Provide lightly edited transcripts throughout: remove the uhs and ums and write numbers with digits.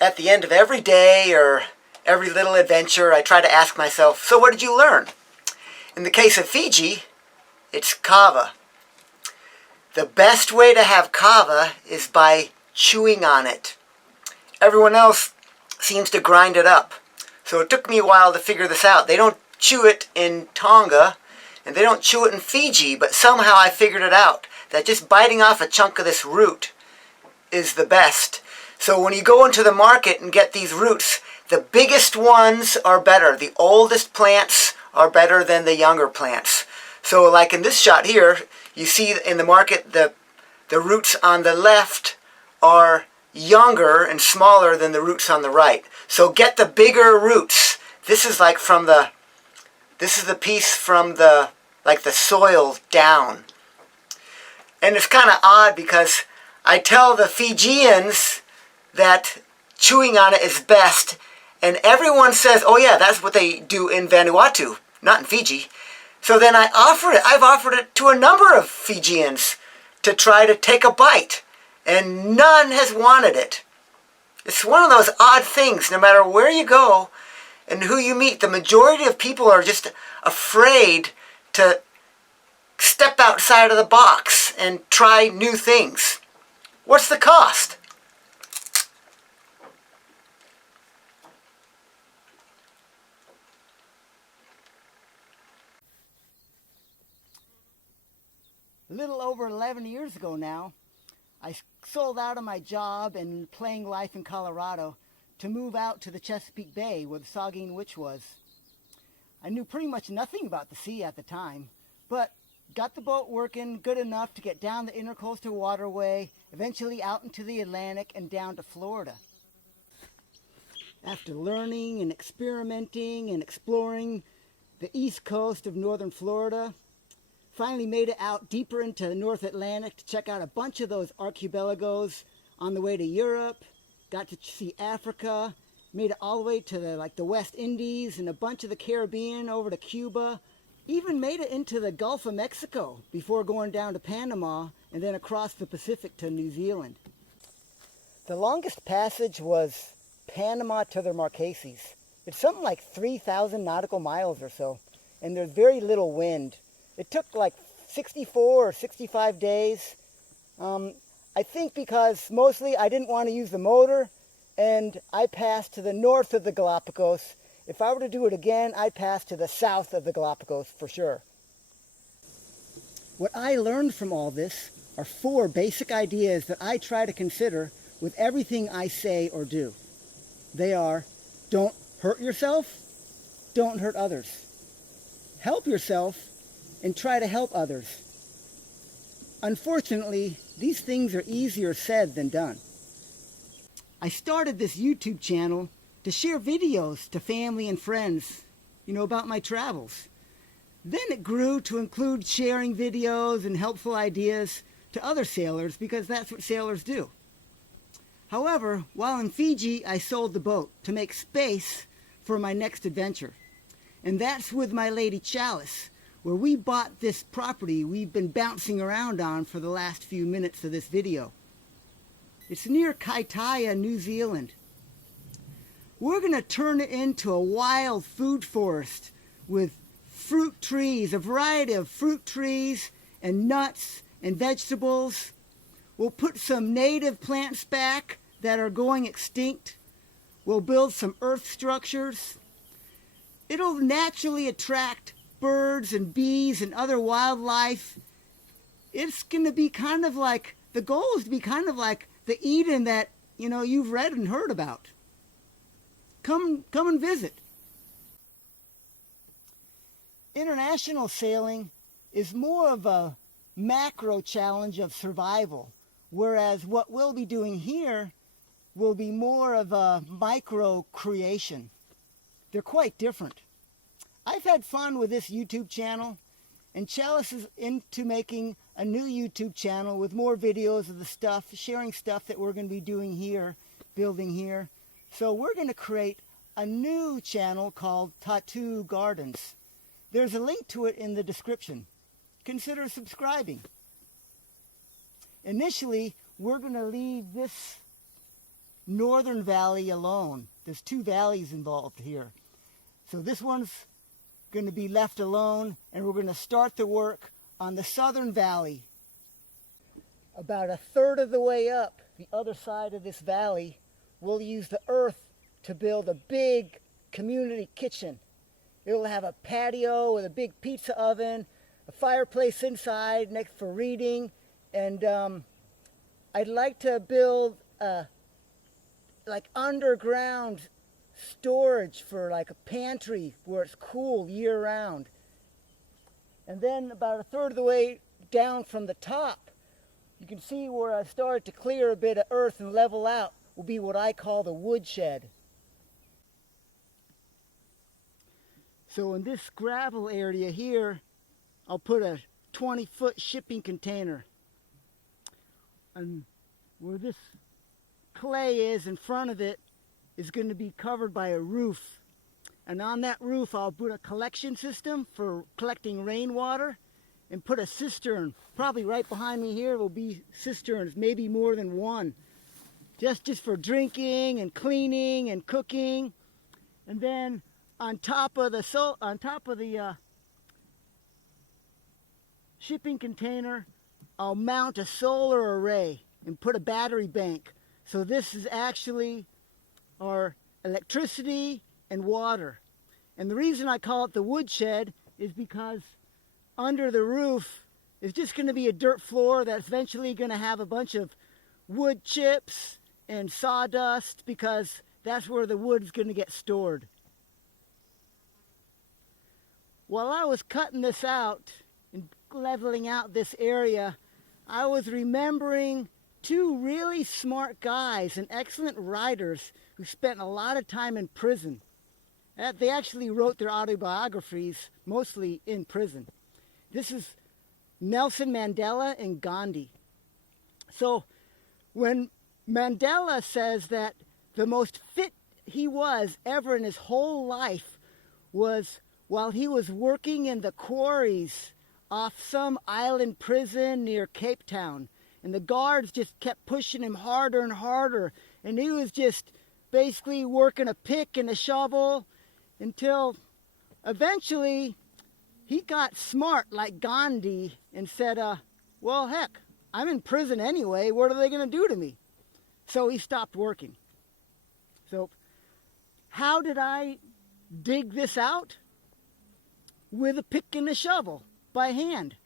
At the end of every day or every little adventure, I try to ask myself, so what did you learn? In the case of Fiji, it's kava. The best way to have kava is by chewing on it. Everyone else seems to grind it up. So it took me a while to figure this out. They don't chew it in Tonga, and they don't chew it in Fiji, but somehow I figured it out, that just biting off a chunk of this root is the best. So when you go into the market and get these roots, the biggest ones are better. The oldest plants are better than the younger plants. So like in this shot here, you see in the market the roots on the left are younger and smaller than the roots on the right. So get the bigger roots. This is like this is the piece from the soil down. And it's kind of odd because I tell the Fijians that chewing on it is best, and everyone says, oh yeah, that's what they do in Vanuatu, not in Fiji. So then I've offered it to a number of Fijians to try to take a bite, and none has wanted it. It's one of those odd things, no matter where you go and who you meet, the majority of people are just afraid to step outside of the box and try new things. What's the cost? A little over 11 years ago now, I sold out of my job and playing life in Colorado to move out to the Chesapeake Bay where the Saugeen Witch was. I knew pretty much nothing about the sea at the time, but got the boat working good enough to get down the Intercoastal Waterway, eventually out into the Atlantic and down to Florida. After learning and experimenting and exploring the east coast of northern Florida, finally made it out deeper into the North Atlantic to check out a bunch of those archipelagos on the way to Europe, got to see Africa, made it all the way to the West Indies and a bunch of the Caribbean over to Cuba, even made it into the Gulf of Mexico before going down to Panama and then across the Pacific to New Zealand. The longest passage was Panama to the Marquesas. It's something like 3,000 nautical miles or so, and there's very little wind. It took like 64 or 65 days. I think because mostly I didn't want to use the motor, and I passed to the north of the Galapagos. If I were to do it again, I'd pass to the south of the Galapagos for sure. What I learned from all this are 4 basic ideas that I try to consider with everything I say or do. They are: don't hurt yourself, don't hurt others. Help yourself, and try to help others. Unfortunately, these things are easier said than done. I started this YouTube channel to share videos to family and friends, about my travels. Then it grew to include sharing videos and helpful ideas to other sailors because that's what sailors do. However, while in Fiji, I sold the boat to make space for my next adventure. And that's with my lady Chalice, where we bought this property we've been bouncing around on for the last few minutes of this video. It's near Kaitaia, New Zealand. We're going to turn it into a wild food forest with fruit trees, a variety of fruit trees and nuts and vegetables. We'll put some native plants back that are going extinct. We'll build some earth structures. It'll naturally attract birds and bees and other wildlife. It's going to be kind of like, the goal is to be kind of like the Eden that, you've read and heard about. Come and visit. International sailing is more of a macro challenge of survival, whereas what we'll be doing here will be more of a micro creation. They're quite different. I've had fun with this YouTube channel, and Chalice is into making a new YouTube channel with more videos of the stuff, sharing stuff that we're going to be doing here, building here. So we're going to create a new channel called Tatu Gardens. There's a link to it in the description. Consider subscribing. Initially, we're going to leave this northern valley alone. There's 2 valleys involved here. So this one's going to be left alone, and we're going to start the work on the southern valley. About 1/3 of the way up the other side of this valley, we'll use the earth to build a big community kitchen. It'll have a patio with a big pizza oven, a fireplace inside next for reading, and I'd like to build like underground storage for like a pantry where it's cool year round. And then about 1/3 of the way down from the top, you can see where I started to clear a bit of earth and level out will be what I call the woodshed. So in this gravel area here, I'll put a 20-foot shipping container. And where this clay is in front of it is going to be covered by a roof. And on that roof I'll put a collection system for collecting rainwater and put a cistern. Probably right behind me here will be cisterns, maybe more than one. Just for drinking and cleaning and cooking. And then on top of the shipping container, I'll mount a solar array and put a battery bank. So this is actually our electricity and water. And the reason I call it the woodshed is because under the roof is just going to be a dirt floor that's eventually going to have a bunch of wood chips and sawdust, because that's where the wood's going to get stored. While I was cutting this out and leveling out this area, I was remembering 2 really smart guys and excellent writers who spent a lot of time in prison. They actually wrote their autobiographies mostly in prison. This is Nelson Mandela and Gandhi. So when Mandela says that the most fit he was ever in his whole life was while he was working in the quarries off some island prison near Cape Town. And the guards just kept pushing him harder and harder. And he was just basically working a pick and a shovel until eventually he got smart like Gandhi and said, well, heck, I'm in prison anyway. What are they going to do to me? So he stopped working. So how did I dig this out? With a pick and a shovel by hand.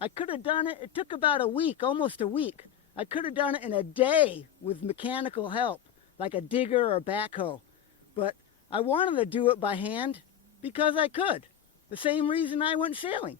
I could have done it. It took about a week, almost a week. I could have done it in a day with mechanical help, like a digger or a backhoe. But I wanted to do it by hand because I could. The same reason I went sailing.